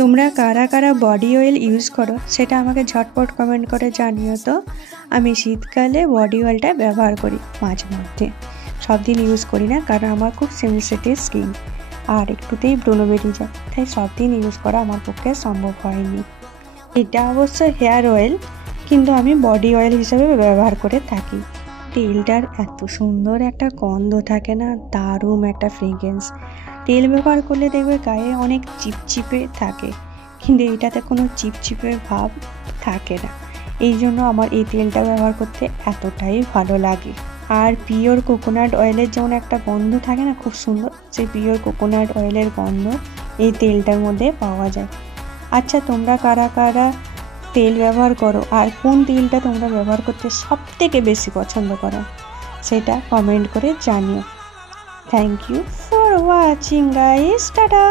তোমরা কারা কারা বডি অয়েল ইউজ করো সেটা আমাকে ঝটপট কমেন্ট করে জানিও তো। আমি শীতকালে বডি অয়েলটা ব্যবহার করি মাঝে মধ্যে, সব দিন ইউজ করি না, কারণ আমার খুব সেনসিটিভ স্কিন আর একটুতেই ব্রণ বেরিয়ে যায়, তাই সব দিন ইউজ করা আমার পক্ষে সম্ভব হয়নি। এটা অবশ্য হেয়ার অয়েল, কিন্তু আমি বডি অয়েল হিসেবে ব্যবহার করে থাকি। তেলটার এত সুন্দর একটা গন্ধ থাকে না, দারুণ একটা ফ্রেগ্রেন্স। তেল ব্যবহার করলে দেখবে গায়ে অনেক চিপচিপে থাকে, কিন্তু এটাতে কোনো চিপচিপে ভাব থাকে না। এই জন্য আমার এই তেলটা ব্যবহার করতে এতটাই ভালো লাগে। আর পিওর কোকোনাট অয়েলের যেমন একটা গন্ধ থাকে না খুব সুন্দর, সেই পিওর কোকোনাট অয়েলের গন্ধ এই তেলটার মধ্যে পাওয়া যায়। আচ্ছা, তোমরা কারা কারা তেল ব্যবহার করো আর কোন তেলটা তোমরা ব্যবহার করতে সবথেকে বেশি পছন্দ করো সেটা কমেন্ট করে জানিও। Thank you for watching guys, tata.